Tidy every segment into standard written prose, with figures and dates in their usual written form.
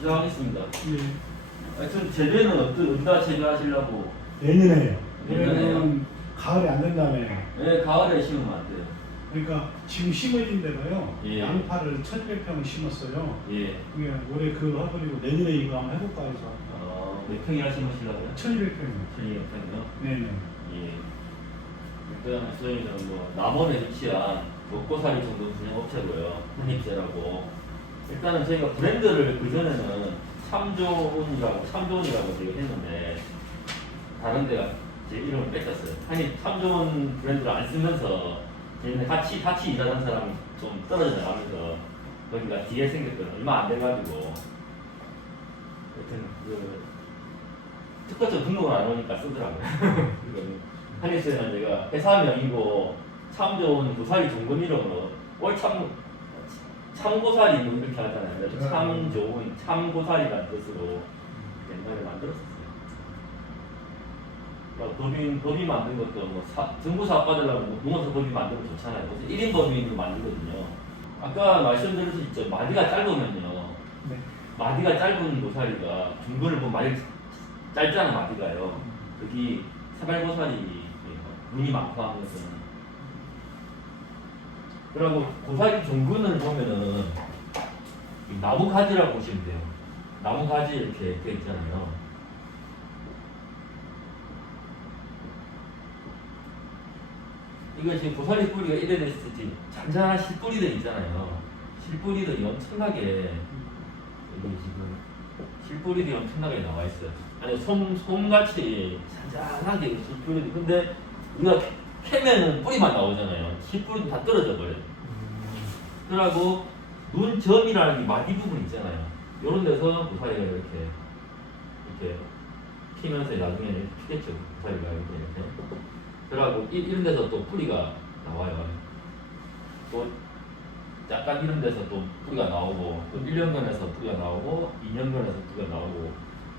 시작하겠습니다. 예. 하여튼 재배는 언제 재배하시려고? 내년에요. 내년에요? 내년은 가을에 안 된다음에. 네, 가을에 심으면 안 돼요. 그러니까 지금 심어진 데가요. 예. 양파를 1,200평 심었어요. 예. 그게 올해 그거 해버리고 내년에 이거 한번 해볼까 해서. 몇 평이나 심으시려고요? 1,200평이요. 1200평이요? 네네. 예. 일단 저희는 뭐 남원에 위치한 먹고살이 정도 분양업체고요. 한입제라고. 일단은 저희가 브랜드를 그전에는 참좋은이라고 저희가 했는데 다른 데가 제 이름을 뺏겼어요. 한입 참좋은 브랜드를 안 쓰면서 저희는 같이 일하는 사람이 좀 떨어져 나가면서 거기가 뒤에 생겼거든요. 얼마 안 돼가지고 하여튼 그 특허증 등록을 안 하니까 쓰더라고요. 한입제는 제가 회사명이고 참 좋은 고사리 종금 이름으로 참고사리 뭐 이렇게 하잖아요. 그래서 참 좋은 참고사리라는 뜻으로 옛날에 만들었었어요. 법인 만든 것도 뭐 정부사업 받으려면 농어서 법인 만들면 좋잖아요. 그래서 1인 법인으로 만들거든요. 아까 말씀드렸죠. 마디가 짧으면요. 네. 마디가 짧은 고사리가 중근을 보면 마디 짧잖아 마디가요. 여기 사발고사리 눈이 많고 하는 것은 그리고 고사리 종근을 보면은 나무 가지라고 보시면 돼요. 나무 가지 이렇게 돼 있잖아요. 이거 지금 고사리 뿌리가 이래 됐을 때 잔잔한 실뿌리들 있잖아요. 실뿌리들이 엄청나게 여기 지금 실뿌리들이 엄청나게 나와 있어요. 아니 솜같이 잔잔하게 실뿌리들. 근데 우리가 캐면은 뿌리만 나오잖아요. 실뿌리도 다 떨어져 버려요. 그러고 눈점이라는 게 마디 부분 있잖아요. 이런 데서 고사리가 이렇게 키면서 나중에 피겠죠. 고사리가 이렇게. 그러고 이런 데서 또 뿌리가 나와요. 또 약간 이런 데서 또 뿌리가 나오고, 또 1년간에서 뿌리가 나오고, 2년간에서 뿌리가 나오고,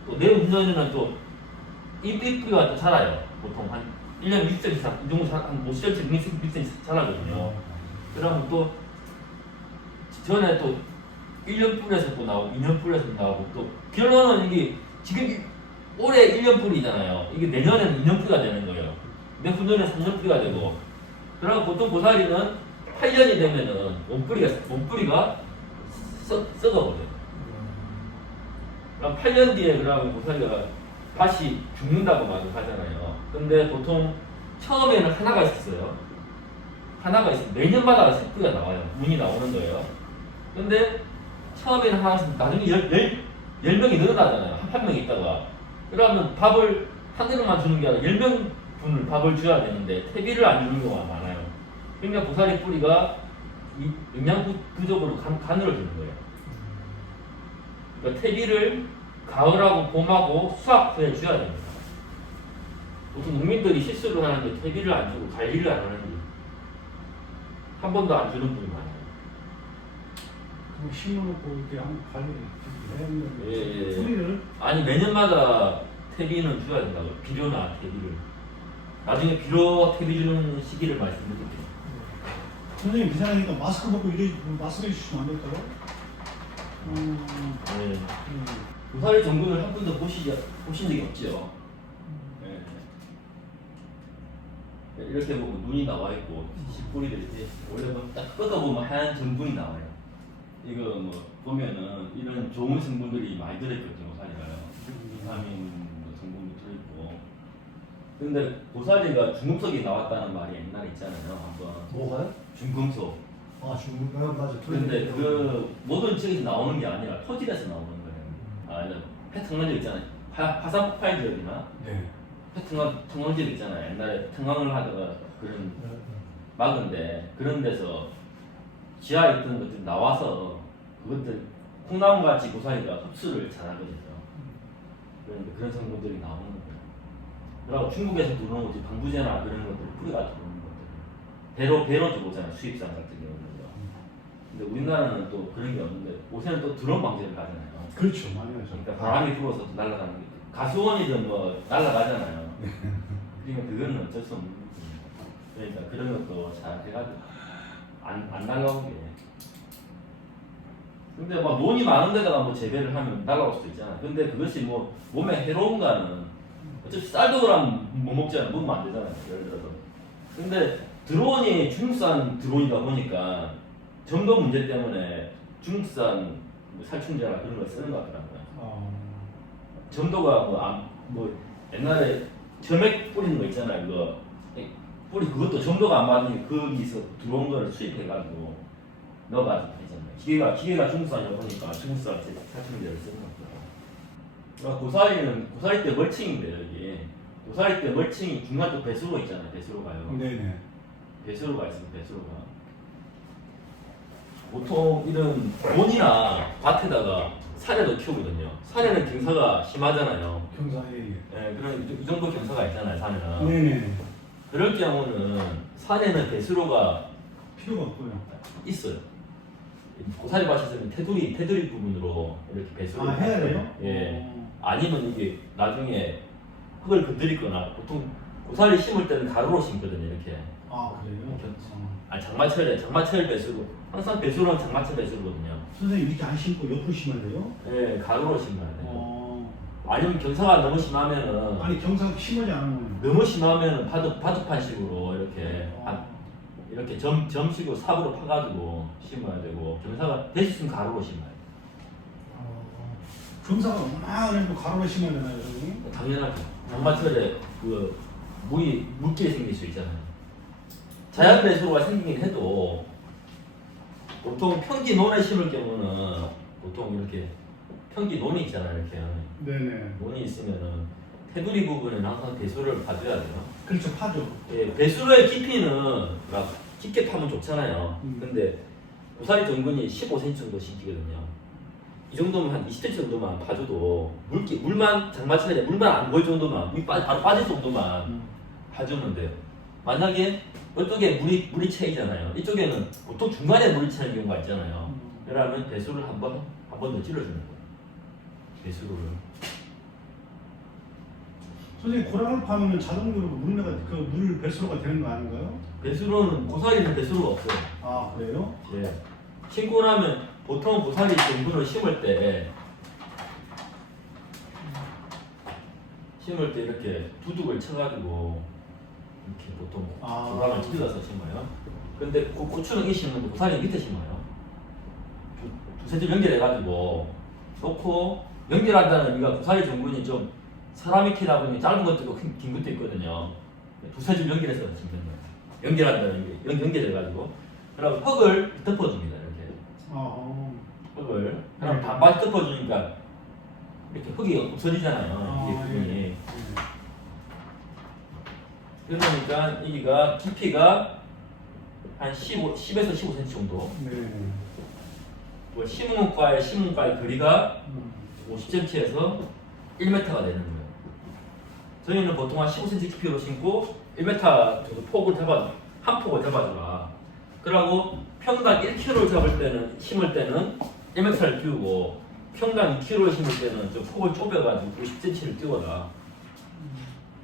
또 내후년에는 또 잎뿌리가 또 자라요. 보통 한 1년 6cm, 이 정도 한 50cm, 6cm 자라거든요. 그러면 또 전에 또 1년 뿌리에서 또 나오고, 2년 뿌리에서 나오고, 또 결론은 이게 지금 올해 1년 뿌리잖아요. 이게 내년에는 2년 뿌리가 되는 거예요. 내후년에 3년 뿌리가 되고, 그러고 보통 고사리는 8년이 되면은 몸뿌리가 썩어버려요. 그럼 8년 뒤에 그러면 고사리가 다시 죽는다고 말을 하잖아요. 근데 보통 처음에는 하나가 있었어요. 하나가 있어요. 매년마다 뿌리가 나와요. 문이 나오는 거예요. 근데 처음에는 하나가 있으면 나중에 10명이 늘어나잖아요. 한 명이 있다가. 그러면 밥을 한 그릇만 주는 게 아니라 10명 분을 밥을 줘야 되는데 퇴비를 안 주는 경우가 많아요. 그러니까 고사리 뿌리가 영양 부족으로 가늘어지는 거예요. 그러니까 퇴비를 가을하고 봄하고 수확 후에 줘야 됩니다. 보통 농민들이 실수를 하는데 퇴비를 안 주고 관리를 안 하는지 한 번도 안 주는 분이 많아요. 그럼 심어놓고 이렇게 한번 관리를 예. 뿌리를. 아니 매년마다 퇴비는 줘야 된다고. 비료나 퇴비를. 나중에 비료 퇴비 주는 시기를 말씀드릴게요. 선생님 이상하니까 마스크 벗고 이래 마스크 해주시면 안 될까요? 네. 고사리 전분을 한 번도 보신 적이 없죠. 네. 이렇게 보면 눈이 나와 있고 씨뿌리들이 원래 딱 뜯어보면 하얀 전분이 나와요. 이거 뭐 보면은 이런 좋은 성분들이 많이 들어있거든요. 고사리가요. 비타민 성분도 들어있고. 근데 고사리가 중금속이 나왔다는 말이 옛날에 있잖아요. 한번. 뭐가요? 중금속. 아 중국 맞아. 근데 그 모든 지역에서 나오는 게 아니라 토질에서 나오는 거예요. 폐청량지 있잖아요. 화산 폭발 지역이나 네. 폐청량지 있잖아요. 옛날에 청강을 하다가 그런 막은데 그런 데서 지하에 있던 것들이 나와서 그것들 콩나물같이 고사리가 흡수를 잘하거든요. 그런데 그런 성분들이 나오는 거예요. 그리고 중국에서 들어오는 거지 방부제나 그런 것들 뿌리가 들어오는 것들 배로 들어오잖아요. 수입산 같은 경우는. 근데 우리나라는 또 그런 게 없는데 요새는 또 드론 방제를 하잖아요. 그렇죠, 많이 하죠. 그러니까 바람이 불어서 또 날아가는 게 가수원이든 뭐 날아가잖아요. 그러니까 그거는 어쩔 수 없는 부분입니다. 그러니까 그런 것도 잘 해가지고 안 날아오게. 근데 막 논이 많은 데다가 뭐 재배를 하면 날아올 수도 있잖아. 근데 그것이 뭐 몸에 해로운가는 어차피 쌀도 그럼 못 먹잖아. 먹으면 안 되잖아요. 예를 들어서. 근데 드론이 중국산 드론이다 보니까 점도 문제 때문에 중국산 뭐 살충제나 그런 걸 쓰는 것 같더라고요. 점도가 뭐 옛날에 점액 뿌리는 거 있잖아요. 그거 뿌리 그것도 점도가 안 맞으니 거기서 들어온 거를 수입해가지고 넣어가지고 했잖아요. 기계가 중국산이다 보니까 중국산 살충제를 쓰는 것 같더라고요. 고사리 때 멀칭인데 여기 고사리 때 멀칭이 중간 쪽 배수로 있잖아요. 배수로가요. 네네. 배수로가 있습니다. 배수로가 보통 이런 논이나 밭에다가 산에도 키우거든요. 산에는 경사가 심하잖아요. 경사에. 예, 그런 이 정도 경사가 있잖아요. 산에는. 네네. 그럴 경우는 산에는 배수로가 필요가 없고요. 있어요. 고사리 밭에서는 테두리 부분으로 이렇게 배수로. 해야 돼요? 예. 아니면 이게 나중에 흙을 건드리거나 보통 고사리 심을 때는 가로로 심거든요. 이렇게. 그래요? 장마철 배수로. 항상 배수로는 장마철 배수로거든요. 선생님 이렇게 안 심고 옆으로 심어야 돼요? 예, 가로로 심어야 돼요. 아니면 경사가 너무 심하면은 아니 경사 심하지 않으면 너무 심하면은 바둑판식으로 이렇게 점식으로 삽으로 파가지고 심어야 되고 경사가 될 수 있으면 가로로 심어야 돼요. 경사가 얼마나 가로로 심어야 되나요, 선생님? 당연하죠. 장마철에 그 물길이 생길 수 있잖아요. 자연 배수로가 생기긴 해도 보통 평지 논에 심을 경우는 보통 이렇게 평지 논이 있잖아요. 이렇게 네네. 논이 있으면은 테두리 부분에는 항상 배수로를 파줘야 돼요. 그렇죠, 파죠. 예, 배수로의 깊이는 막 깊게 파면 좋잖아요. 근데 고사리 정근이 15cm 정도 심기거든요. 이 정도면 한 20cm 정도만 파줘도 장마철에 물만 안 보일 정도만 바로 빠질 정도만 파주면 돼요. 만약에 이쪽에 물이 채이잖아요. 이쪽에는 보통 중간에 물이 차는 경우가 있잖아요. 그러면 배수를 한 번 더 찔러주는 거예요. 배수로를. 선생님 고랑을 파면 자동으로 물 배수로가 되는 거 아닌가요? 배수로는 고사리는 배수로가 없어요. 그래요? 예. 심고 나면 보통 고사리 정근을 심을 때 이렇게 두둑을 쳐가지고 이렇게 보통 조각을 찔러서 심어요. 근데 고추는 이 심는데 고사리는 밑에 심어요. 두세 줄 연결해가지고 놓고 연결한다는 의미가 고사리 정근이 좀 사람이 키다 보니 짧은 것도 있고 긴 것도 있거든요. 두세 줄 연결해서 심는 거예요. 연결한다는 게 연결해가지고 그럼 흙을 덮어줍니다. 이렇게 흙을 그럼 반반 덮어주니까 이렇게 흙이 없어지잖아요. 이게 부분이. 그러니까 여기가 깊이가 한 10에서 15cm 정도. 심은과의 거리가 50cm에서 1m가 되는 거예요. 저희는 보통 한 15cm 깊이로 심고 1m 정도 한 폭을 잡아주라. 그러고 평당 1kg 심을 때는 1m를 띄우고 평당 2kg를 심을 때는 좀 폭을 좁여가지고 50cm를 띄워라.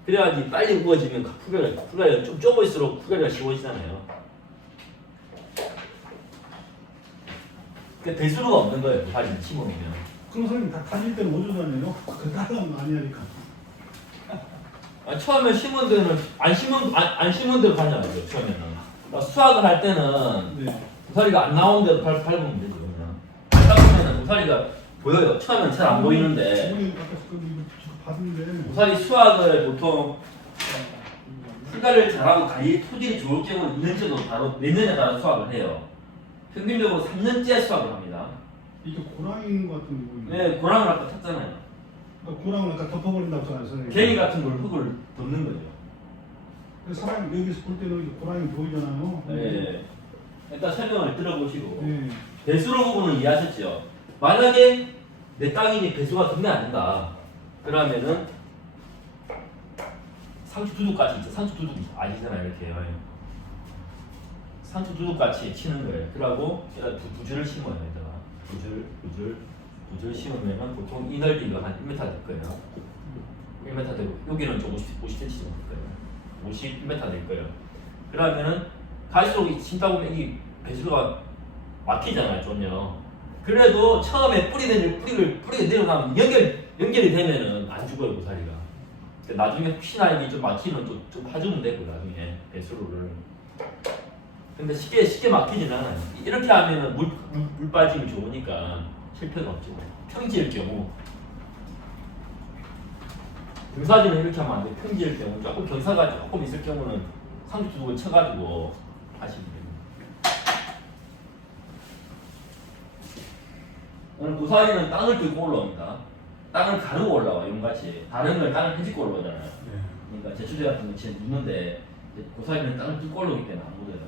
그래야지 빨리 우거지면 풀가리가 좀 좁을수록 풀가리가 쉬워지잖아요. 배수로가 없는 거예요. 고사리는 심으면. 그럼 선생님 다 가질 때는 어디서 다녀요? 그 다른 많이 하니까. 처음에 심은 데는 안 심은 데로 가냐고요. 처음에는. 수확을 할 때는 고사리가 안 나온 데로 밟으면 되죠. 그냥. 밟으면 고사리가 보여요. 처음에는 잘 안 보이는데. 고사리 수확을 보통 풀가리를 잘하고 토질이 좋을 경우는 2년 정도 바로 내년에 따라 수확을 해요. 평균적으로 3년째 수확을 합니다. 이게 고랑인 것 같은 부분이. 네, 고랑을 아까 탔잖아요. 고랑을 아까 덮어버린다고 했잖아요, 선생님. 갱이 같은 걸 흙을 덮는 거죠. 그래서 사람이 여기서 볼 때는 고랑이 보이잖아요. 네. 일단 설명을 들어보시고 배수로 부분을 이해하셨죠? 만약에 내 땅이니 배수가 되면 안 된다. 그러면은 상추 두둑같이 있죠. 상추 두둑 아시잖아요. 이렇게 상추 두둑같이 치는 거예요. 그러고 두 줄을 심어요. 여기다가 두 줄 심으면 보통 이 넓이가 한 1m 될 거예요. 1m 되고 여기는 좀 50cm 정도 될 거예요. 51m 될 거예요. 그러면은 갈수록 심다 보면 이 배수로가 막히잖아요. 좀요. 그래도 처음에 뿌리가 내려가면 연결이 되면은 안 죽어요 고사리가. 나중에 혹시나 이게 좀 막히면 좀 파주면 되고 나중에 배수로를. 근데 쉽게 막히지는 않아요. 이렇게 하면은 물 빠짐이 좋으니까 실패가 없죠. 평지일 경우 등사지는 이렇게 하면 안 돼. 평지일 경우 조금 경사가 조금 있을 경우는 상주tuk을 쳐가지고 하시면 됩니다. 오늘 고사리는 땅을 뚫고 올라옵니다. 땅을 가르고 올라와 용같이. 다른 걸 땅을 헤집고 올라오잖아요. 네. 그러니까 제초제 같은 거 지금 묻는데 고사리는 땅을 뚫고 올라오기 때문에 안 묻어요.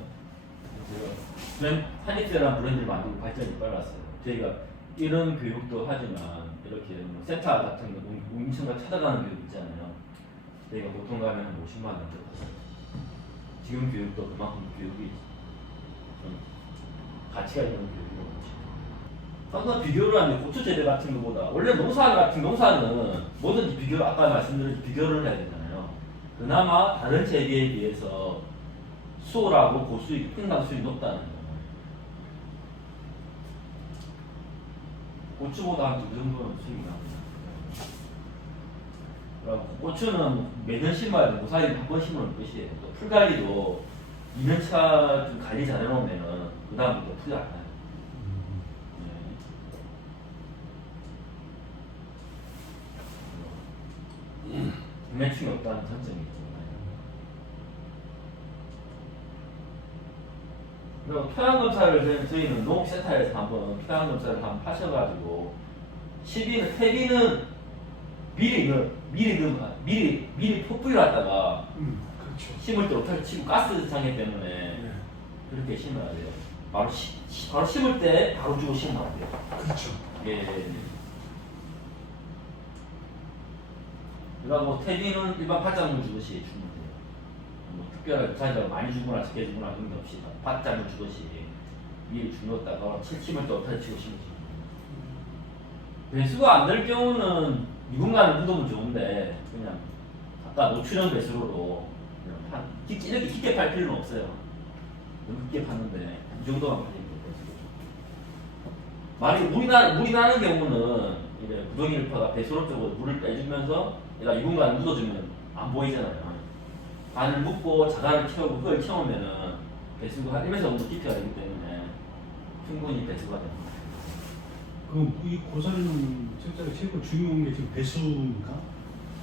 그래서 파닉스라는 브랜드를 만들고 발전이 빨랐어요. 저희가 이런 교육도 하지만 이렇게 뭐 센터 같은 거 농민청과 찾아가는 교육 있잖아요. 저희가 보통 가면 한 50만 원 정도. 지금 교육도 그만큼 교육이 좀 가치가 있는 교육이라고 보시면 항상 비교를 하는데 고추 재배 같은 것보다 원래 농사는 뭐든지 비교 아까 말씀드린 비교를 해야 되잖아요. 그나마 다른 재배에 비해서 수월하고 고수익, 평당 수익이 높다는 거. 고추보다 한 2 정도는 수익이 납니다. 그럼 고추는 매년 심어야 되고 고사리 한 번 심으면 끝이에요. 또 풀관리도 2년차 좀 관리 잘 해놓으면은 그 다음부터 풀이 안 나요. 매충이 없다는 장점이 있죠. 그리고 토양검사를 저희는 농업센터에서 한번 토양검사를 한번 하셔가지고 태비는 미리 폭풍을 하다가 그렇죠. 심을 때 오타를 치고 가스 장애 때문에 네. 그렇게 심어야 돼요. 바로 심을 때 바로 주고 심으면 안 돼요. 그렇죠. 예. 그리고 태비는 일반 팥작물 주듯이 주면 돼요. 뭐 특별한 부산자가 많이 주거나 적게 주거나 그런 게 없이 팥작물 주듯이 미리 주었다가 심을 때 오타를 치고 심으면 돼요. 배수가 안 될 경우는 미분간을 묻으면 좋은데 그냥 아까 노출형 배수로로 이렇게 깊게 팔 필요는 없어요. 너무 깊게 파는데 이 정도만 팔리면 돼요. 만약에 물이 나는 경우는 이제 부동일파가 배수로 쪽으로 물을 빼주면서 얘가 미분간을 묻어주면 안 보이잖아요. 반을 묻고 자갈을 채우고 흙을 채우면은 배수가 한 1m 정도 깊이가 되기 때문에 충분히 배수가 됩니다. 그럼 이 고사리는 실제로 최고 중요한 게 지금 배수입니까?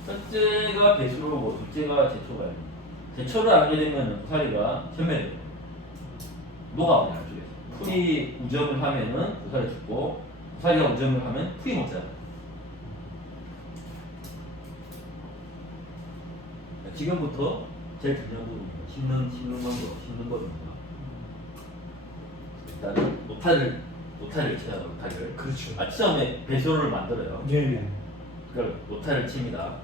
첫째가 배수로고 둘째가 제초가요. 제초를 안 하게 되면 고사리가 전멸돼요. 녹아버려요. 안쪽에서. 풀이 우정을 하면은 고사리 죽고 고사리가 우정을 하면 풀이 못 자라요. 지금부터 제일 중요한 부분입니다. 심는 법입니다. 일단은 노타리를 쳐야 돼요. 노타리를. 그렇죠. 처음에 배수로를 만들어요. 네. 그걸 노타리를 칩니다.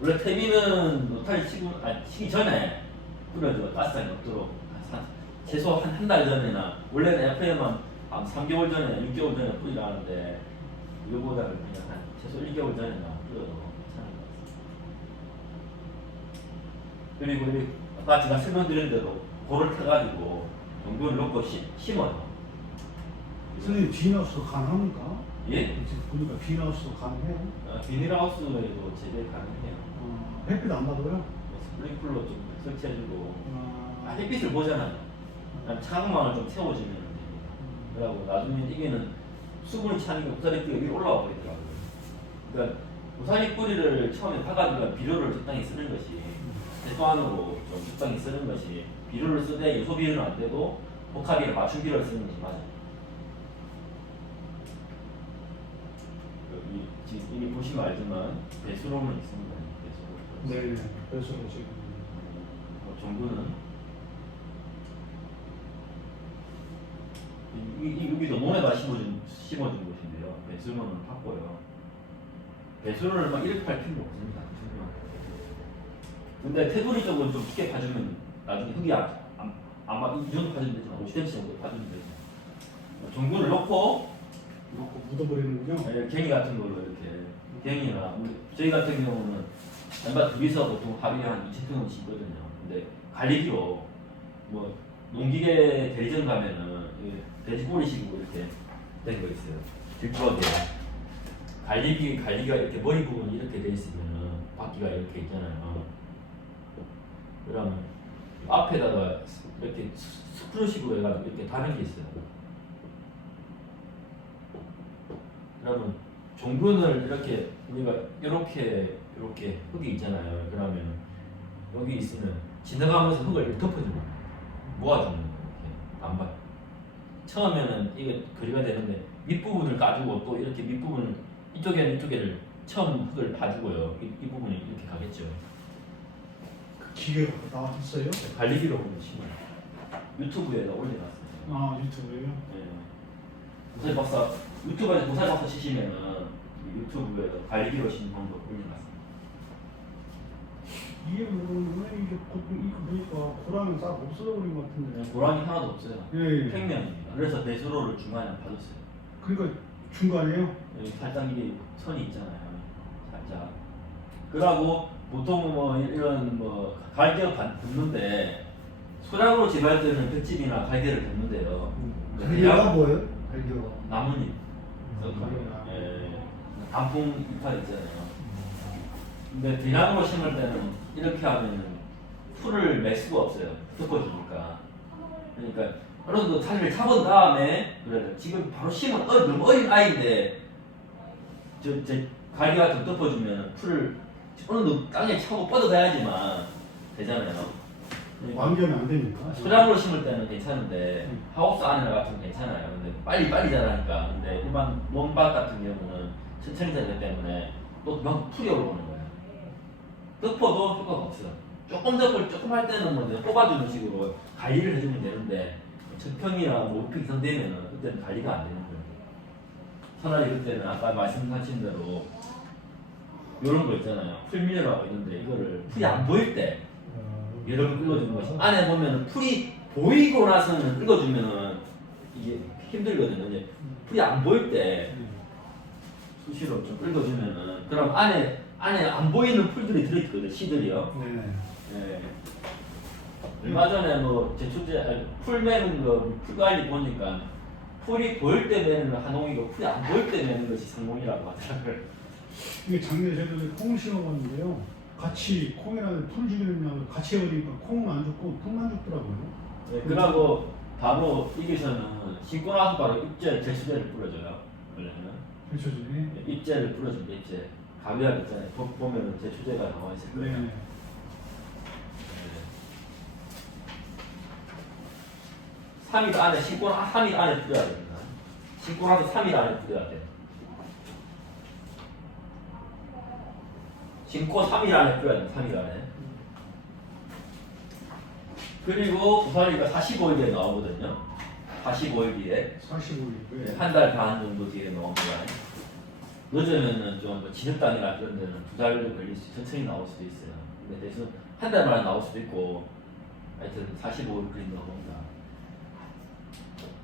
원래 태비는 노타리 치기 전에 뿌려줘. 가스장이 없도록 최소 한 달 전이나 원래는 FM은 한 3개월 전에 6개월 전에 뿌리라는데 이거보다는 그냥 한 최소 1개월 전이나 뿌려도 괜찮은 것 같습니다. 그리고 아까 제가 설명드린 대로 골을 타가지고 농도를 넣고 심어요. 선생님 비닐하우스도 가능합니까? 예? 지금 보니까 비닐하우스도 가능해요. 비닐하우스에도 재배 가능해요. 햇빛 안 받아요? 스프링클러 좀 설치해주고 아, 햇빛을 보잖아요. 차가운만을 좀 채워주면 됩니다. 그러고 나중에 이게는 수분이 차니까 고사리뿌리가 위로 올라와 버리더라고요. 그러니까 고사리 뿌리를 처음에 파가지고 비료를 적당히 쓰는 것이 최소한으로 좀 적당히 쓰는 것이 비료를 쓰되 요소 비료는 안 되고 복합이나 맞춤 비료를 쓰는 것이 맞아요. 지금 이미 보시면 알지만 배수로는 있습니다. 배수로. 네. 배수로 지금. 정도는 여기도 논에다 심어준 곳인데요. 배수로는 팠고요. 배수로를 막 이렇게 팔 필요는 없습니다. 근데 테두리 쪽은 좀 깊게 파주면 나중에 흙이 아마 이 정도 파주면 되지만 50cm 정도 파주면 되죠. 종균을 넣고 묻어버리는군요. 갱이 같은 걸로 이렇게 갱이나 저희 같은 경우는 멤버 둘이서 보통 하루에 한 2,000평은 있거든요. 근데 관리비로 뭐 농기계 대리점 가면은 돼지꼬리식으로 이렇게 된 거 있어요. 뒷부하게 관리기가 이렇게 머리 부분이 이렇게 돼 있으면은 바퀴가 이렇게 있잖아요. 그러면 앞에다가 이렇게 스크루식으로 해가지고 이렇게 다는 게 있어요. 그러면 종근을 이렇게 우리가 이렇게 흙이 있잖아요. 그러면 여기 있으면 지나가면서 흙을 덮어주는 거예요. 모아주는 거예요. 이렇게 안 봐. 처음에는 이게 거리가 되는데 윗부분을 까주고 또 이렇게 밑부분 이쪽에를 처음 흙을 파주고요. 이 부분이 이렇게 가겠죠. 그 기계가 나왔어요? 관리기로 보면 심어요. 유튜브에다 올려놨어요. 아 유튜브에요? 네. 고사리 박사 유튜브에 고사리 박사 치시면은 유튜브에 관리기로 심는 방법 올려놨어요. 이게 뭐 이게 이거 보니까 고랑은 싹 없어져버린 것 같은데. 고랑이 하나도 없어요. 예. 평면입니다. 그래서 배수로를 중간에 봐줬어요. 그러니까 중간에요? 여기 살짝 이게 선이 있잖아요. 살짝. 그러고 보통 뭐 이런 뭐 갈대를 덮는데 소량으로 재배할 때는 볏짚이나 갈대를 덮는데요. 갈겨가 뭐예요? 갈겨가. 나뭇잎. 갈대가. 예. 단풍 이파리 있잖아요. 근데 대량으로 심을 때는 이렇게 하면은 풀을 맬 수가 없어요. 덮어주니까. 그러니까 어느 정도 자리를 잡은 다음에 그래요. 지금 바로 심은 너무 어린 아이인데 저 갈기가 좀 덮어주면 풀을 어느 정도 땅에 차고 뻗어가야지만 되잖아요. 완전히 안 되니까. 소량으로 심을 때는 괜찮은데 하우스 안에 같은 괜찮아요. 근데 빨리 자라니까. 근데 일반 논밭 같은 경우는 천천히 자라기 때문에 또 금방 풀이 올라오는 거예요. 덮어도 효과가 없어요. 조금 할 때는 뭐 뽑아주는 식으로 관리를 해주면 되는데 천평이나 뭐 5평 이상 되면은 그때는 관리가 안 되는 거예요. 차라리 그때는 아까 말씀하신 대로 이런 거 있잖아요. 풀밀이라고 있는데 이거를 풀이 안 보일 때 여러분 긁어주는 것이 안에 보면은 풀이 보이고 나서는 긁어주면은 이게 힘들거든요. 이제 풀이 안 보일 때 수시로 좀 긁어주면은 그럼 안에 안 보이는 풀들이 들어있거든요. 씨들이요. 네. 예. 얼마 전에 뭐 제초제 풀 매는 거 풀관리 보니까 풀이 보일 때 매는 건 한홍이고 풀이 안 보일 때 매는 것이 상홍이라고 하더라고요. 이게 작년에 저희도 콩을 심어봤는데요. 같이 콩이랑 풀 죽이느냐고 같이 해버리니까 콩은 안 죽고 풀만 죽더라고요. 네, 그러고 바로 여기서는 심고 나서 바로 입제 제초제를 뿌려줘요. 원래는 제초제네. 입제를 뿌려줍니다. 입제 가위약 있잖아요. 보면은 제초제가 나와 있을 거예요. 네. 3일 안에 심고 3일 안에 뿌려야 됩니다. 심고 나서 3일 안에 뿌려야 돼. 심고 3일 안에 뿌려야 돼. 3일 안에. 그리고 고사리가 45일 뒤에 나오거든요. 45일 뒤에 45일. 한 달 반 정도 뒤에 나옵니다. 늦으면은 좀 진흙 땅이나 그런 데는 2달 정도 걸릴 수, 천천히 나올 수도 있어요. 근데 대신 한 달 만에 나올 수도 있고, 하여튼 45일 걸린다고 봅니다.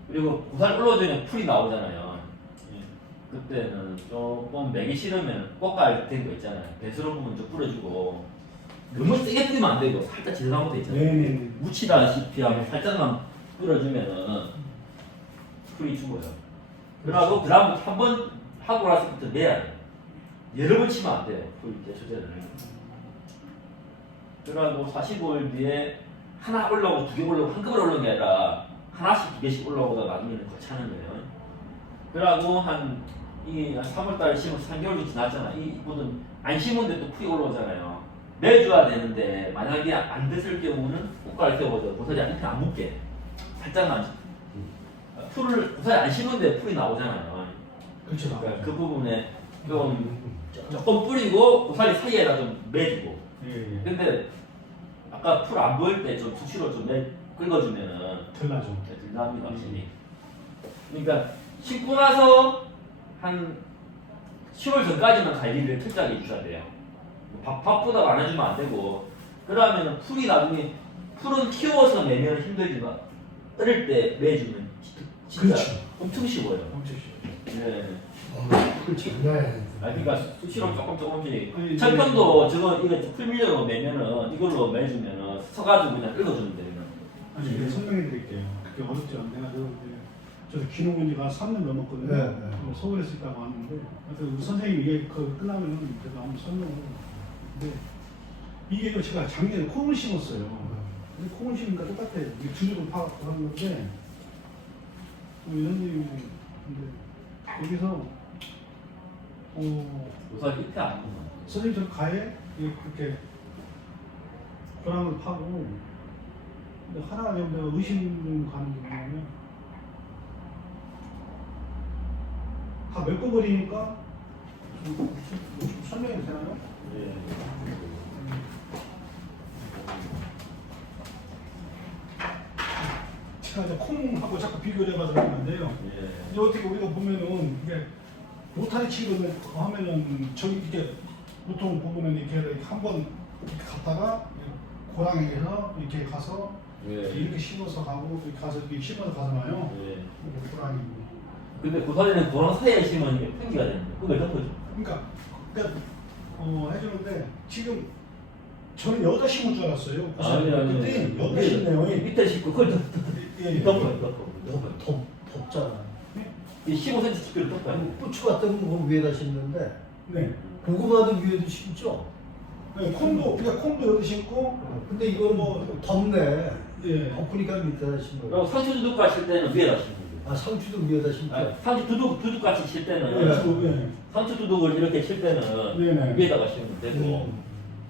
그리고 고사리 올라오면 풀이 나오잖아요. 그때는 조금 매기 싫으면 꽃갈 된 거 있잖아요. 배수로 부분 좀 뿌려주고 너무 세게 뿌리면 안 되고 살짝 지나간 것도 있잖아요. 네네. 묻히다시피 하면 살짝만 뿌려주면은 풀이 죽어요. 그러고 그 다음 한 번 하고 나서부터 내야 돼요. 여러 번 치면 안 돼요. 풀 제초제를. 그러고 45일 뒤에 하나 올라오고 2개 올라오고 한꺼번에 올라오는 게 아니라 하나씩 2개씩 올라오다 나중에는 거차는 거예요. 그러고 한 3월달 심어서 3개월 정도 지났잖아. 이분은 안 심은데 또 풀이 올라오잖아요. 매줘야 되는데 만약에 안 됐을 경우는 꽃갈 세워서 고사리 이렇게 안 묶게 살짝만 풀을 고사리 안 심은데 풀이 나오잖아요. 그렇죠. 그러니까 그 부분에 좀 조금 뿌리고 고사리 사이에다 좀 매주고. 예. 근데 아까 풀 안 보일 때 좀 수시로 좀 긁어주면은 덜 나죠. 덜 납니다 확실히. 그러니까 심고 나서 한 10월 전까지만 관리를 철저하게 해주셔야 돼요. 바쁘다고 안 해주면 안 되고. 그러면 풀이 나중에 풀은 키워서 매면 힘들지만 어릴 때 매주면 진짜 그렇죠. 엄청 쉬워요. 엄청 쉬워요. 네. 그걸 장난이 그러니까 수시로 조금씩 아니, 철편도 저거 이거 풀밀려로 매면은 이걸로 매주면은 서가지고 그냥 읽어주면 돼요. 아니, 이거 설명해 드릴게요. 그게 어렵지 않네요. 저도 기농 온 지가 3년 넘었거든요. 네, 네. 서울에서 있다가 왔는데, 하여튼 우리 선생님 이게 그 끝나면은 제가 한번 설명을 해요. 근데 이게 제가 작년에 콩을 심었어요. 근데 콩을 심으니까 똑같아요. 이게 주류를 파악하는 건데, 우리 선생님이 근데 여기서 우선 밑에 안 보면 선생님 저 가에 이게 그렇게 고랑을 파고, 근데 하나 내가 의심 가는 게 뭐냐면 다 메꿔버리니까 좀 설명이 되나요? 예. 제가 이제 콩하고 자꾸 비교를 해봐서 그런 건데요. 예. 이제 어떻게 우리가 보면은 이게 로타리 치기를 하면은 저기 이렇게 보통 보면은 이렇게 한번 이렇게 갔다가 고랑에서 이렇게 가서 예. 이렇게 심어서 가고 이렇게 가서 이렇게 심어서 가잖아요. 예. 이게 고랑이고. 근데 고사리는 고랑 사이에 심으면 이게 팽기가 되는데 그걸 덮어줘. 그러니까 해주는데 지금 저는 여기다 심을 줄 알았어요. 그때 여기다 심네요. 밑에 심고 그걸 예. 덮어요. 너무 덥잖아. 이 15cm 깊이로 덮어요. 고추 같은 거 위에다 심는데 네. 고구마도 위에도 심죠. 네, 콩도 그러니까 콩도 여기 심고 근데 이거는 뭐 덥네. 예. 덮으니까 밑에다 심어요. 그리고 상추 두둑 가실 때는 위에다 심고. 아 상추도 위에다 심죠. 상추 두둑 같이 칠 때는 네. 상추 두둑을 이렇게 칠 때는 네네. 위에다가 심으면 되고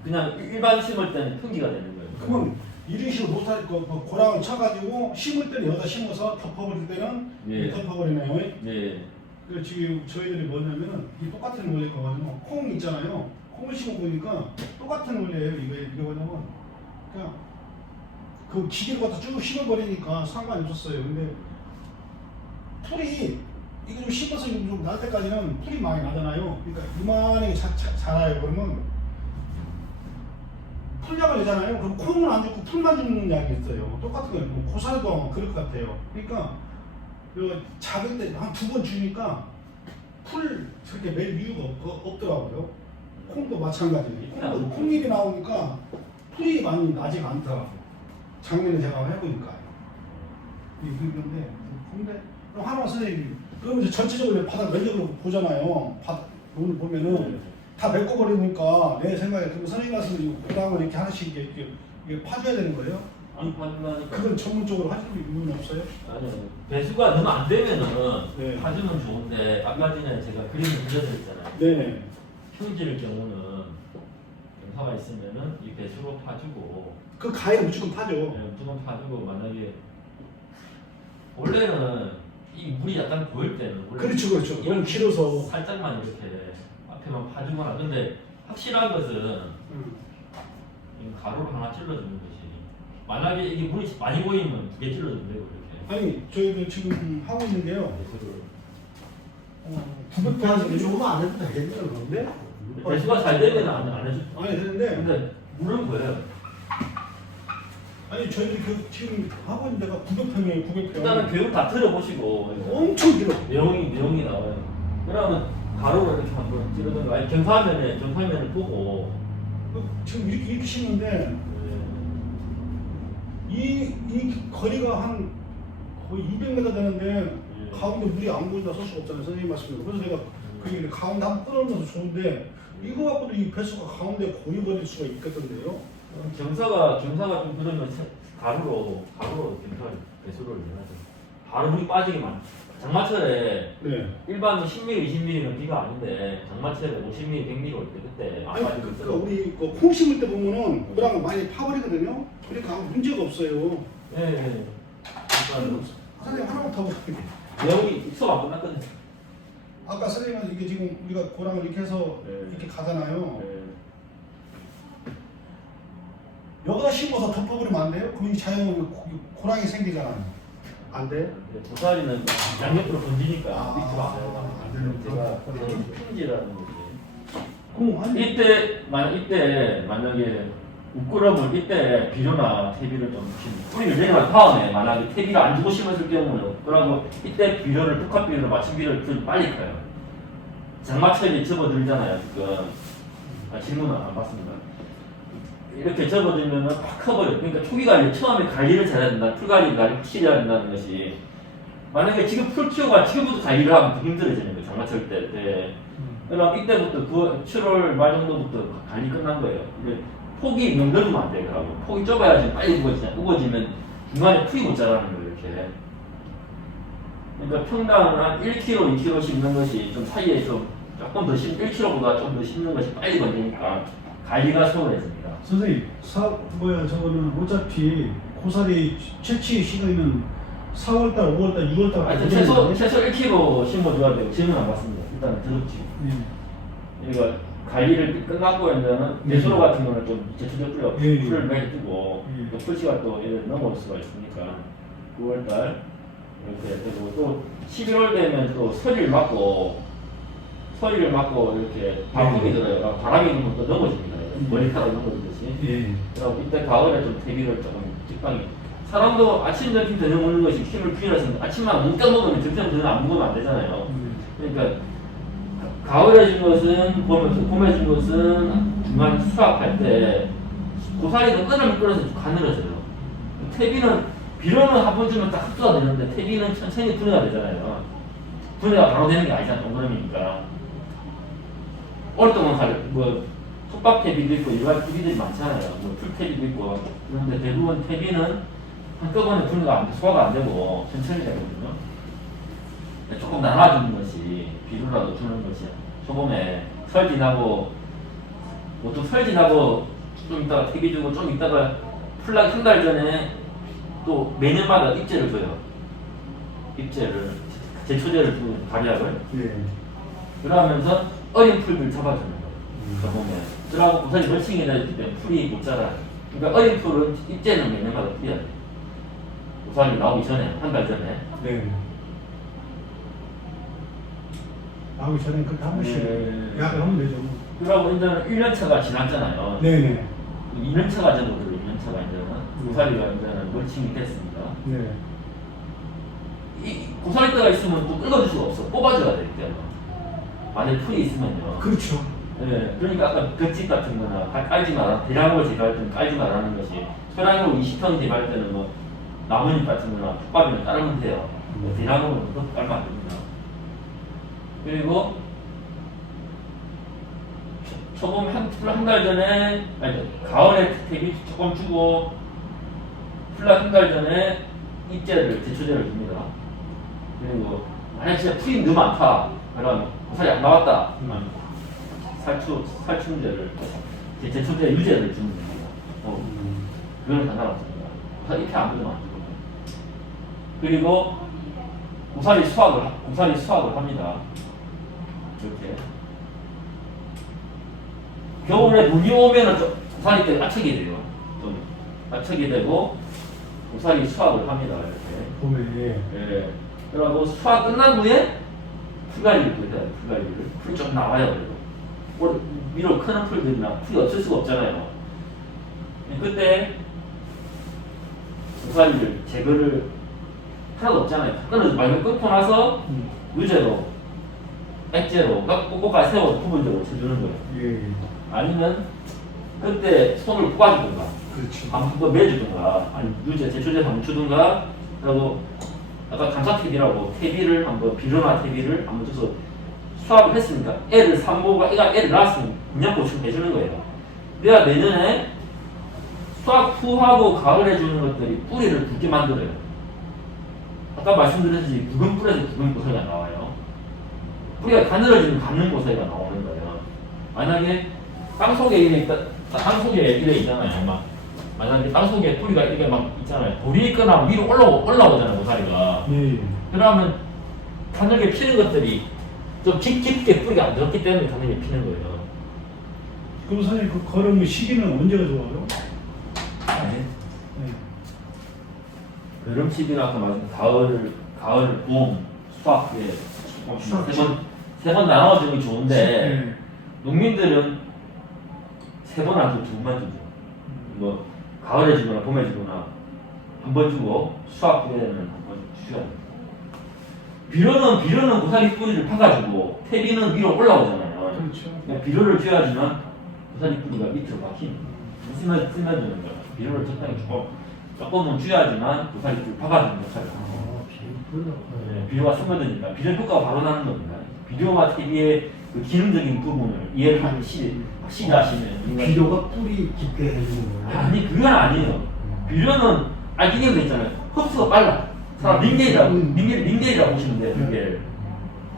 그냥 일반 심을 때는 팽기가 되는 거예요. 그러면 이런 식으로 못할 거 고랑을 쳐가지고 심을 때는 여기다 심어서 덮어버릴 때는 예. 덮어버리네요. 네. 그 지금 저희들이 뭐냐면은 이 똑같은 원리가 뭐냐면 콩 있잖아요. 콩을 심어 보니까 똑같은 원리예요. 이게 뭐냐면 그냥 그 기계를 갖다 쭉 심어버리니까 상관이 없었어요. 근데 풀이 이게 좀 심어서 좀 날 때까지는 풀이 많이 나잖아요. 그러니까 이만하게 자라요. 그러면 풀약을 내잖아요. 그럼 콩은 안 죽고 풀만 죽는 약이 있어요. 똑같은 거예요. 뭐 고사리도 그럴 것 같아요. 그러니까 작을 때 한 2번 주니까 풀 저렇게 낼 이유가 없더라고요. 콩도 마찬가지예요. 콩잎이 나오니까 풀이 많이 나지가 않더라고요. 작년에 제가 해보니까. 근데 하나 선생님 그러면 이제 전체적으로 바닥 면적으로 보잖아요. 오늘 보면은 다 메꿔버리니까 내 생각에 그럼 선생님 말씀은 고랑을 이렇게 하나씩 이게 파줘야 되는 거예요? 안 파주니까. 그건 전문적으로 하실 이유는 없어요? 아니요. 배수가 너무 안 되면은 네. 파주면 좋은데 아까 전에 제가 그림을 그려드렸잖아요. 네네. 평지일 경우는 경사가 있으면은 이 배수로 파주고 그 가에 무조건 파죠. 무조건 파주고 만약에 원래는 이 물이 약간 보일 때는 원래 그렇죠. 이런 길어서. 살짝만 이렇게 앞에만 파주거나 근데 확실한 것은 이 가로를 하나 찔러주는 것이 만약에 이게 물이 많이 보이면 2개 찔러주면 되고 이렇게 아니 저희도 지금 하고 있는 게요. 배수를 구백파지고 조금 안 해도 되겠네요. 그런데 배수가 잘 되면 안 해줘. 아니 되는데 근데 물은 보여요. 아니 저희들이 그 지금 하고 있는 데가 900평이에요. 900평. 일단은 교육 다 들어보시고 엄청 길어. 내용이 나와요. 그러면 가로로 이렇게 한번 찌르든가 아니 경사면을 보고 지금 이렇게 심는데 이 거리가 한 거의 200m 되는데 가운데 물이 안 보인다 설 수가 없잖아요. 선생님 말씀대로. 그래서 내가 그 얘기를 가운데 한번 끌어오면서 좋은데 이거 갖고도 이 배수가 가운데 고여버릴 수가 있겠던데요. 경사가 좀 그러면 가로로 경사 배수를 해야죠. 바로 물이 빠지기만. 장마철에 네. 일반 10mm, 20mm는 비가 아닌데 장마철에 50mm, 100mm 올 때 그때 안 아니 빠지고 그러니까 있어요. 우리 콩 심을 때 보면은 그랑 많이 파버리거든요. 그러니까 아무 문제가 없어요. 네. 그러니까 선생님 하나만 더 볼게요. 내용이 수업 안 끝났거든요. 아까 선생님은 이게 지금 우리가 고랑을 이렇게 해서 네. 이렇게 가잖아요. 네. 여기다 심어서 덮어버리면 안 돼요? 그럼 이 자연으로 고랑이 생기잖아요. 안 돼? 고사리는 양옆으로 던지니까 아, 밑으로 안 돼요. 안 되는 제가 품질이라는 거지. 그럼 아니 이때 만약에 우끄럼을 이때 비료나 퇴비를 좀 뿌리를 내려갈 다음에 만약에 퇴비가 안 주고 심었을 경우는 그러고 이때 비료를 똑같은 비료를 맞춤 비료를 좀 빨리 커요. 장마철에 접어들잖아요 지금. 질문은 안 받습니다. 이렇게 접어들면은 팍 커버려요. 그러니까 초기 관리 처음에 관리를 잘해야 된다. 풀 관리 확실히 해야 된다는 것이 만약에 지금 풀키우가 지금부터 관리를 하면 더 힘들어지는 거예요. 장마철 때. 네. 그럼 이때부터 7월 말 정도부터 관리 끝난 거예요. 이제 폭이 너무 넓으면 안 돼요. 그러고 폭이 좁아야지 빨리 우거지면 중간에 풀이 못 자라는 거예요. 이렇게. 그러니까 평당 한 1kg, 2kg 심는 것이 좀 사이에 좀 조금 더 1kg보다 좀 더 심는 것이 빨리 건드니까 관리가 수월해집니다. 선생님, 저거는 어차피 고사리 채취 시간이면 4월달, 5월달, 6월달. 하여튼 최소 1kg 심어줘야 되고 지금은 안 봤습니다. 일단 들었지. 그러니까 관리를 끝났고 이제는 배수로 같은 거는 좀 제초제 뿌려 풀을 매일 뜨고 또 풀씨가 또 얘를 넘어올 수가 있으니까 9월달 이렇게 되고 또 11월 되면 또 서리를 맞고 이렇게 바람이 들어요. 바람이 불면 또 넘어집니다. 머리카락 넘어지듯이. 그리고 이때 가을에 좀 대비를 조금 적당히. 사람도 아침 점심 저녁 먹는 것이 힘을 필요해서 아침만 뭉겨 먹으면 점심 저녁 안 먹으면 안 되잖아요. 그러니까 가을에 준 것은 봄에 준 것은 중간 수확할 때 고사리도 끓으면 가늘어져요. 퇴비는 비료는 한 번 주면 딱 흡수가 되는데 퇴비는 천천히 분해가 되잖아요. 분해가 바로 되는 게 아니잖아요. 동그라미니까. 오랫동안 톱밥 퇴비도 있고 여러 가지 퇴비들이 많잖아요. 풀 퇴비도 있고. 그런데 대부분 퇴비는 한꺼번에 분해가 소화가 안 되고 천천히 되거든요. 조금 나눠주는 것이 비료라도 주는 것이 소금에 설 지나고 보통 설 지나고 좀 있다가 퇴비 주고 좀 있다가 풀나기 한 달 전에 또 매년마다 입제를 줘요. 입제를 제초제를 주고 발약을 그러면서 어린 풀들 잡아주는 거예요. 소금에 그러고 고사리 멀칭이 되기 때문에 풀이 못 자라요. 그러니까 어린 풀은 입제는 매년마다 뿌려야 돼요. 고사리 나오기 전에 한 달 전에. 나오기 전에 그렇게 한 번씩 약을 하면 되죠. 그러고 이제는 1년차가 지났잖아요. 2년차가 접어들어요. 2년차가 이제는 고사리가 이제는 멀칭이 됐습니다. 이 고사리 때가 있으면 또 끌어줄 수가 없어. 뽑아줘야 되기 때문에. 만약 풀이 있으면요. 그렇죠. 네, 그러니까 아까 볏짚 같은 거나 깔지 마라, 대량으로 재배할 때는 깔지 말라는 것이 소량으로 20평 재배할 때는 뭐 나뭇잎 같은 거나 풋밥이나 깔면 돼요. 대량으로는 더 깔면 안 됩니다. 그리고 조금 한 달 전에 가을에 퇴비 조금 주고 풀라 한 달 전에 입제를 제초제를 줍니다. 그리고 만약 진짜 풀이 너무 많다 그러면 고사리 안 나왔다 살충제를 제초제 유제를 주면 됩니다. 그건 상관없습니다. 고사리 잎이 안 묻으면 안 되고요. 그리고 고사리 수확을 합니다. 이렇게 겨울에 눈이 오면은 좀 고사리 때 까척이 돼요. 좀 까척이 되고 고사리 수확을 합니다. 이렇게. 봄에. 그리고 수확 끝난 후에 풀갈이를 또 해요. 풀이 좀 나와요. 그래도 위로 크는 풀들이나 풀이 없을 수가 없잖아요. 그때 고사리를 제거를 하나도 없잖아요. 끊어서 말고 끊고 나서 유제로 액제로 꼭꼭까지 세워서 부분적으로 쳐주는 거예요. 아니면 그때 손을 뽑아주든가 한번 매주든가 아니 유제 제초제 한번 주든가 그리고 아까 감사 퇴비라고 퇴비를 한번 비료나 퇴비를 한번 줘서 수확을 했으니까 산모가 애를 낳았으면 영양 보충 해주는 거예요. 내가 내년에 수확 후하고 가을에 주는 것들이 뿌리를 굵게 만들어요. 아까 말씀드렸듯이 굵은 뿌리에서 굵은 고사리가 나와요. 뿌리가 가늘어지면 가는 고사리가 나오는 거예요. 만약에 땅속에 이래 있잖아요. 만약에 땅속에 뿌리가 이렇게 막 있잖아요. 돌이 있거나 위로 올라오잖아요. 고사리가. 그러면 가늘게 피는 것들이 좀 깊게 뿌리가 안 들었기 때문에 가늘게 피는 거예요. 그럼 선생님 그 걸음 시기는 언제가 좋아요? 여름 시기나 아까 말씀 가을, 봄, 수확 세 번 나눠주는 게 좋은데 농민들은 세 번 안 주고 두 번만 주죠. 뭐 가을에 주거나 봄에 주거나 한 번 주고 수확 후에는 한 번 주셔야 돼요. 비료는 고사리 뿌리를 파가지고 퇴비는 위로 올라오잖아요. 그러니까 비료를 줘야지만 고사리 뿌리가 밑으로 막히는 스며드는 거예요. 비료를 적당히 조금은 줘야지만 고사리 뿌리를 파가지는 역할을 하는 거예요. 네, 비료가 스며드니까 비료 효과가 바로 나는 겁니다. 비료와 TV의 그 기능적인 부분을 이해를 확실히 하시면 비료가 뿌리 깊게 해주는 거예요. 아니 그건 아니에요. 비료는 알기능도 있잖아요. 흡수가 빨라. 사람 링겔이라고 보시면 돼요. 링겔.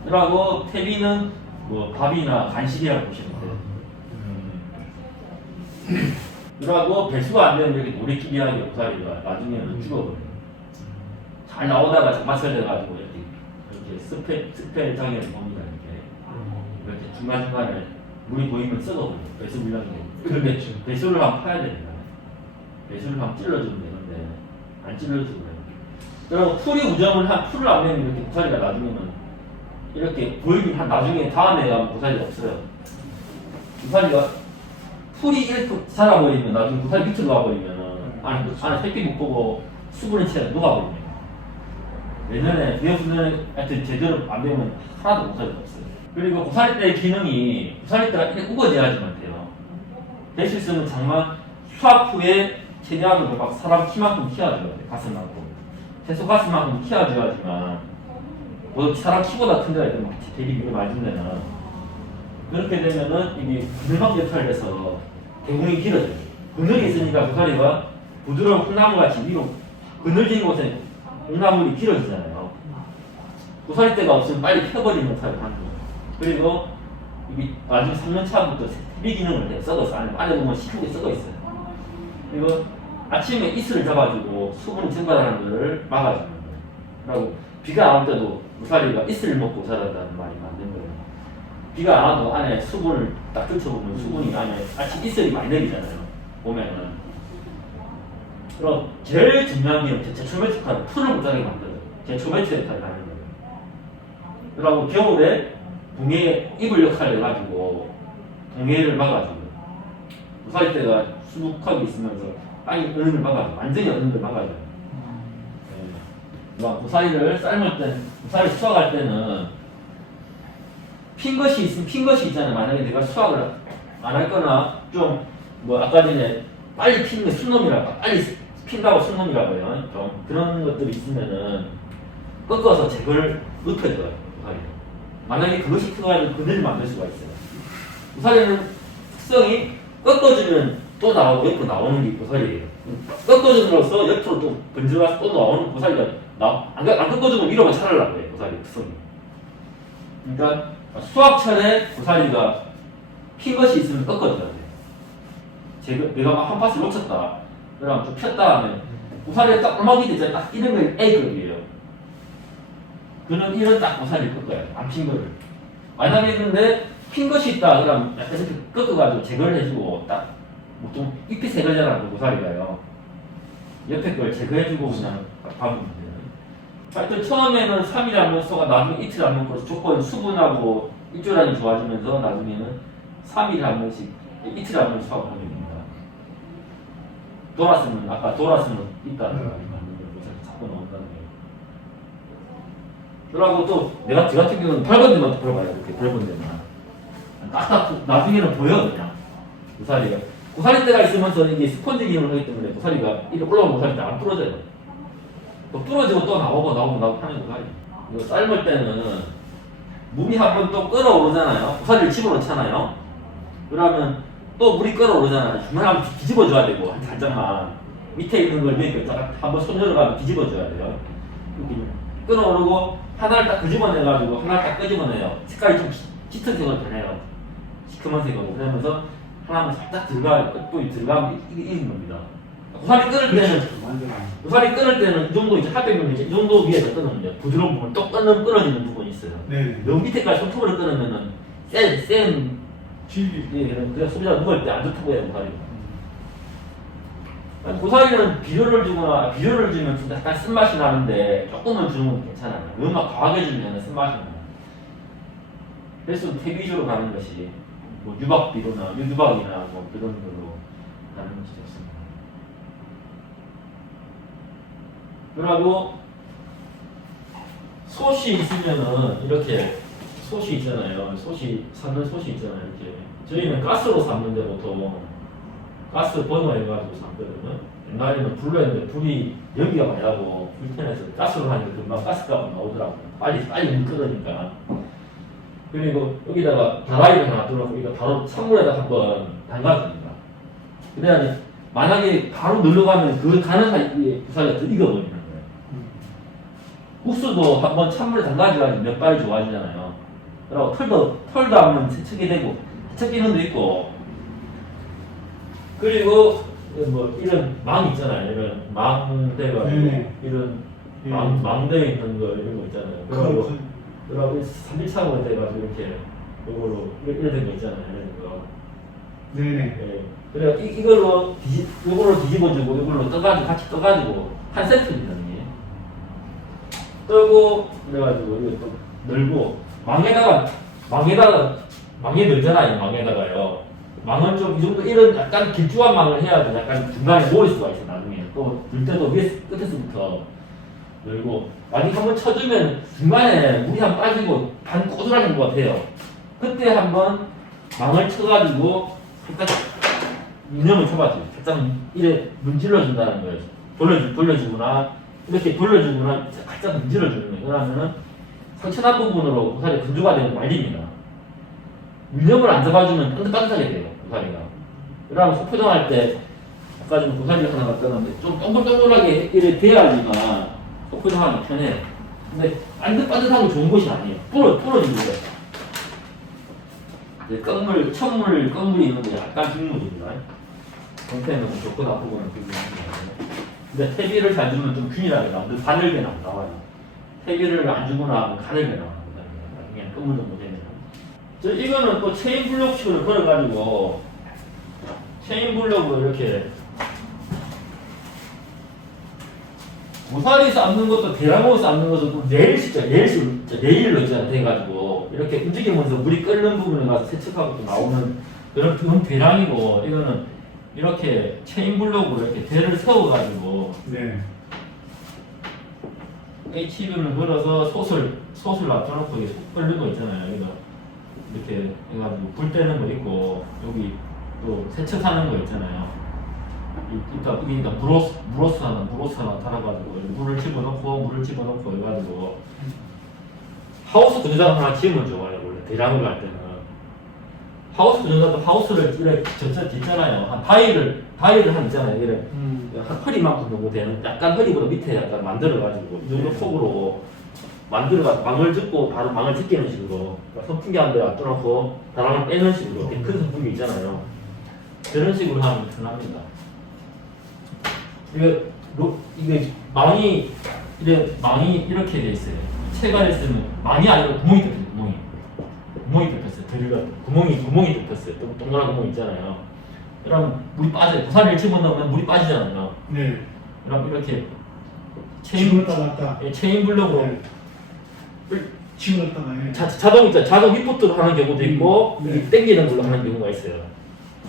그러고 퇴비는 뭐 밥이나 간식이라고 보시면 돼요. 그러고 배수가 안 되면 이렇게 노래끼리하게 고사리가 나중에는 죽어버려요. 잘 나오다가 장마철 돼가지고 이렇게 스펠 장애를 봅니다. 이렇게 중간중간에 물이 보이면 썩어버려요. 배수 물량이. 그런데 배수를 한번 파야 됩니다. 배수를 한번 찔러주면 되는데 안 찔러주고 그래요. 그리고 풀이 우정을 풀을 안 내면 이렇게 고사리가 나중에는 이렇게 보이긴 한 나중에 다음에 가면 고사리가 없어요. 고사리가 풀이 이렇게 자라버리면 나중에 고사리 밑으로 가버리면 안에 햇빛 못 보고 수분의 체가 녹아버립니다. 내년에 비어수년에 하여튼 제대로 안 되면 하나도 고사리가 없어요. 그리고 고사리대의 기능이 고사리대가 이렇게 우거져야지만 돼요. 될 수 있으면 장마 수확 후에 최대한으로 막 사람 키만큼 키워줘야 돼. 가슴만큼 최소 가슴만큼 키워줘야지만 뭐 사람 키보다 큰 데가 있으면 대비 비료 많이 준다면 그렇게 되면은 이게 그늘막 역할을 해서 대공이 길어져요. 그늘이 있으니까 고사리가 부드러운 콩나물같이 위로 그늘진 곳에 콩나물이 길어지잖아요. 고사리대가 없으면 빨리 펴버리는 역할을 하는 거예요. 그리고 이게 나중에 3년 차부터 퇴비 기능을 해요. 썩어서 안에 보면 시큼게 썩어 있어요. 그리고 아침에 이슬을 잡아주고 수분이 증발하는 것을 막아주는 거예요. 그리고 비가 안 올 때도 고사리가 이슬을 먹고 자란다는 말이 맞는 거예요. 비가 안 와도 안에 수분을 딱 뜯어보면 수분이 안에 아침 이슬이 많이 내리잖아요. 보면은. 그럼 제일 중요한 게 제초배추 역할을 풀을 못하게 만들어요. 제초배추 역할을 하는 거예요. 그리고 겨울에 동해 이불 역할을 해가지고 동해를 막아줘요. 고사리대가 수북하게 있으면서 땅이 어는 걸 막아줘요. 완전히 어는 걸 막아줘요. 네. 고사리를 삶을 때, 고사리 수확할 때는 핀 것이 있으면 핀 것이 있잖아요. 만약에 내가 수확을 안 할 거나 좀 뭐 아까 전에 빨리 피는 게 순놈이라고 빨리 핀다고 순놈이라고 해요. 좀 그런 것들이 있으면은 꺾어서 제거를 눕혀줘요. 고사리. 만약에 그것이 커가지고 그늘을 만들 수가 있어요. 고사리는 특성이 꺾어주면 또 나오고 옆으로 나오는 게 고사리예요. 꺾어줌으로써 옆으로 또 번져가서 또 나오는 고사리가 안 꺾어주면 위로만 차라려고 해요. 고사리 특성이. 그러니까 수확철에 고사리가 핀 것이 있으면 꺾어줘야 돼요. 내가 한 파스 놓쳤다. 그럼 좀 폈다 하면 고사리가 딱 얼마기 되잖아요. 딱 이런 게 A급이에요. 그는 이런 딱 고사리를 꺾어야 돼. 안 핀 거를. 만약에 근데 핀 것이 있다. 그럼 약간 이렇게 꺾어가지고 제거를 해주고 딱 보통 잎이 세 개잖아. 그 고사리가요. 옆에 걸 제거해주고 그냥 가면 돼요. 하여튼 처음에는 3일 안 먹어가 나중에 이틀 안 먹고 조건 수분하고 일조량이 좋아지면서 나중에는 3일 한 번씩 이틀 한 번씩 수확을 하게 됩니다. 돌았으면 아까 돌았으면 있다는 말이 맞는 거예요. 자꾸 나온다는 거예요. 그러고 또 내가 저 같은 경우는 밟은 데만 들어가요. 이렇게 밟은 데만 딱 나중에는 보여 그냥 고사리가 고사리대가 있으면서 이게 스펀지 기능을 하기 때문에 고사리가 이렇게 올라온 고사리대 안 부러져요. 또 부러지고 또 나오고 하는 고사리. 이거 삶을 때는 물이 한 번 또 끓어오르잖아요. 고사리를 집어넣잖아요. 그러면 또 물이 끓어오르잖아요. 중간에 한번 뒤집어줘야 되고 살짝만 밑에 있는 걸 위에 한번 손 들어가면 뒤집어줘야 돼요. 이렇게 끓어오르고 하나를 딱 끄집어내가지고 하나를 딱 끄집어내요. 색깔이 좀 짙은 색으로 변해요. 시커먼 색으로. 그러면서 하나는 살짝 들어가요. 끝부위 들어가면 이게 익는 겁니다. 고사리 끓을 때는 고사리 끓을 때는 이 정도 이제 800ml 이제 이 정도 위에서 끓는데 부드러운 부분 또 끊어지는 부분이 있어요. 네. 너무 밑에까지 손톱으로 끊으면은 센 질기. 예, 그냥 소비자가 먹을 때 안 좋다고 해요, 고사리가. 고사리는 비료를 주면 좀 약간 쓴맛이 나는데 조금만 주는 건 괜찮아요. 너무 막 과하게 주면 쓴맛이 나요. 그래서 퇴비주로 가는 것이 뭐 유박비료나 유박이나 뭐 그런 걸로 가는 것이 좋습니다. 그리고 솥이 있으면은 이렇게 솥이 있잖아요. 삶는 솥이 있잖아요. 이렇게 저희는 가스로 삶는데 보통 가스 버너 해가지고 삶거든요. 옛날에는 불로 했는데 불이 연기가 많이 나고 불편해서 가스로 하니까 금방 가스값이 나오더라고요. 빨리 물 끓으니까. 그리고 여기다가 다라이를 하나 뚫어서 이거 바로 찬물에다 한번 담가줍니다. 그래야 만약에 바로 늘어가면 그 가는 사이에 부사리가 더 익어버리는 거예요. 국수도 한번 찬물에 담가줘야지 면발이 좋아지잖아요. 그리고 털도 한번 세척이 되고 세척 기능도 있고. 그리고 뭐 이런 망 있잖아요. 이런 망대가 이런 망대에 있는 거 이런 거 있잖아요. 그리고 3일차로 돼가지고 이렇게 요거로 이런 거 있잖아요. 이런 거. 네네. 네. 그래 이걸로 요걸로 뒤집어주고 요걸로 떠가지고 같이 떠가지고 한 세트입니다. 이게. 떠고 그래가지고 이거 또 늘고 망에 늘잖아요. 망에다가요. 망은 좀 이 정도 이런 약간 길쭉한 망을 해야 돼. 약간 중간에 놓을 수가 있어 나중에. 또 늘 때도 위에 끝에서부터 늘고 만약 한번 쳐주면 중간에 물이 한번 빠지고 반 꼬들하는 것 같아요. 그때 한번 망을 쳐가지고 살짝 유념을 쳐봤지. 살짝 이래 문질러준다는 거예요. 돌려주거나 이렇게 돌려주거나 살짝 문질러주는 거예요. 그러면은 상처난 부분으로 고사리 건조가 되면 말립니다. 유념을 안 잡아주면 반듯반듯하게 돼요. 고사리가. 그러면 소포장할 때 아까 좀 고사리 하나 갖다 놨는데 좀 동글동글하게 이렇게 돼야지만 소포장하기 편해요. 근데 반듯반듯한 게 좋은 것이 아니에요. 부러지는 거예요. 천물, 껌물이 있는 게 약간 빗물입니다. conta는 좋고 나쁘고는 빗물입니다. 근데 퇴비를 잘 주면 좀 균일하게 나오는데 가늘게는 안 나와요. 퇴비를 안 주거나 하면 가늘게 나옵니다. 나중에 껌물 정도 되면. 이거는 또 체인 블록식으로 걸어가지고 체인 블록으로 이렇게 고사리 삶는 것도 대나무 삶는 것도 또 레일로 있잖아요. 돼가지고 이렇게 움직이면서 물이 끓는 부분에 가서 세척하고 또 나오는 그런 배량이고 이거는 이렇게 체인 블록으로 이렇게 대를 세워가지고 네. HB를 걸어서 솥을 놔둬놓고 이게 속 끓는 거 있잖아요. 이거 이렇게 해가지고 불 때는 거 있고 여기 또 세척하는 거 있잖아요. 이따 무로스 하나 달아가지고 물을 집어넣고 해가지고 하우스 건조장 하나 지으면 좋아요. 원래 대량으로 할 때는 하우스 건조장도 하우스를 이렇게 전체 딛잖아요. 한 바위를 한 있잖아요. 이래 한 허리만큼 정도 되는 약간 허리보다 밑에 약간 만들어가지고 이 정도 폭으로 만들어가지고 망을 짚고 바로 망을 제끼는 식으로 선풍기 한 대 놔둬놓고 바람을 빼는 식으로 큰 선풍기 있잖아요. 그런 식으로 하면 편합니다. 이게 망이 이렇게 돼 있어요. 채가 있으면 망이 아니고 구멍이 뚫렸어요. 구멍이 뚫렸어요. 구멍이 뚫렸어요. 동그란 구멍 있잖아요. 그럼 물이 빠져요. 고사리를 집어넣으면 물이 빠지잖아요. 네. 그럼 이렇게 집어넣었다 체인 블록으로 집어넣었다가 예. 자동 리프트로 하는 경우도 있고 네. 당기는 걸로 하는 경우가 있어요.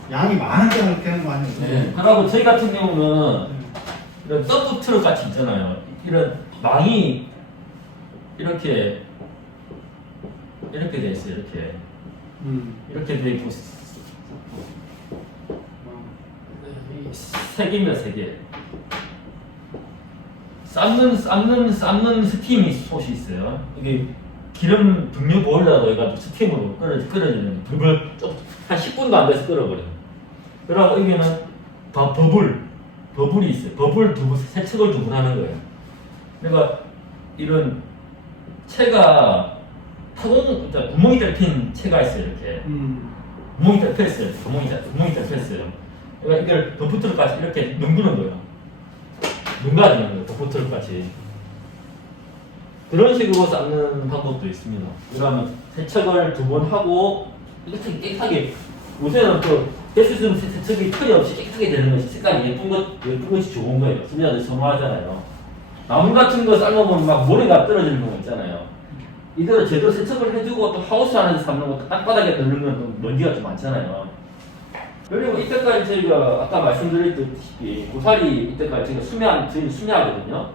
양이 많은 게 이렇게 하는 거 아니에요? 네. 그리고 저희 같은 경우는 이런 서브 트럭 같이 있잖아요. 이런 망이 이렇게 돼 있어요. 이렇게 돼 있고 세 개입니다. 세 개. 삶는 스팀이 솥이 있어요. 이게 기름 등유 보일러로 해가지고 스팀으로 끓여지는 한 10분도 안 돼서 끓여버려요. 그러고 여기는 버블이 있어요. 세척을 두 번 하는 거예요. 그러니까 이런 채가 구멍이 뚫힌 채가 있어요. 이렇게 구멍이 뚫혔어요. 구멍이 뚫혔어요. 그러니까 이걸 더프트럭같이 이렇게 넘기는 거예요. 능가지는 거예요. 더프트럭같이. 그런 식으로 삶는 방법도 있습니다. 그러면 세척을 두 번 하고 이렇게 깨끗하게 요새는 또 대수좀 세척이 털이 없이 깨끗하게 되는 것이 색깔이 예쁜 것이 좋은 거예요. 소비자들 선호하잖아요. 나무 같은 거 삶아보면 막 모래가 떨어지는 거 있잖아요. 이대로 제대로 세척을 해주고 또 하우스 안에서 삶는 것도 땅바닥에 넣는 건 먼지가 좀 많잖아요. 그리고 이때까지 저희가 아까 말씀드렸듯이 고사리 이때까지 저희는 수매하거든요.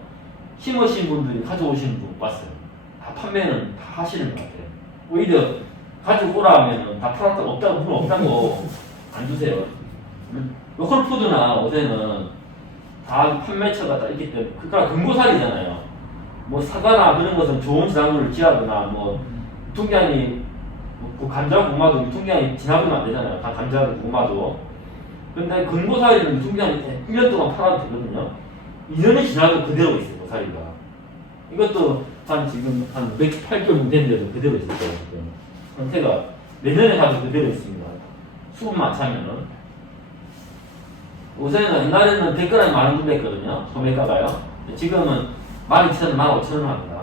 심으신 분들이 가져오시는 분 못 봤어요. 다 판매는 다 하시는 것 같아요. 오히려 가지고 오라 하면은 다 팔았다고 없다고 안 주세요. 로컬푸드나 어제는 다 판매처가 다 있기 때문에 그러니까 금고살이잖아요. 뭐 사과나 그런 것은 좋은 지나물을 지하거나 뭐 유통기한이 그 감자 고구마도 유통기한이 지나면 안 되잖아요. 다 감자도 고구마도. 근데 금고사리는 유통기한이 1년 동안 팔아도 되거든요. 2년이 지나도 그대로 있어요. 고사리가. 이것도 지금 한 108개월 됐는데도 그대로 있을 거예요. 상태가 내년에 가도 그대로 있습니다. 수분만 차면은. 요새는 옛날에는 100g에 10,000원 했거든요. 소매가가요. 지금은 12,000원, 15,000원 합니다.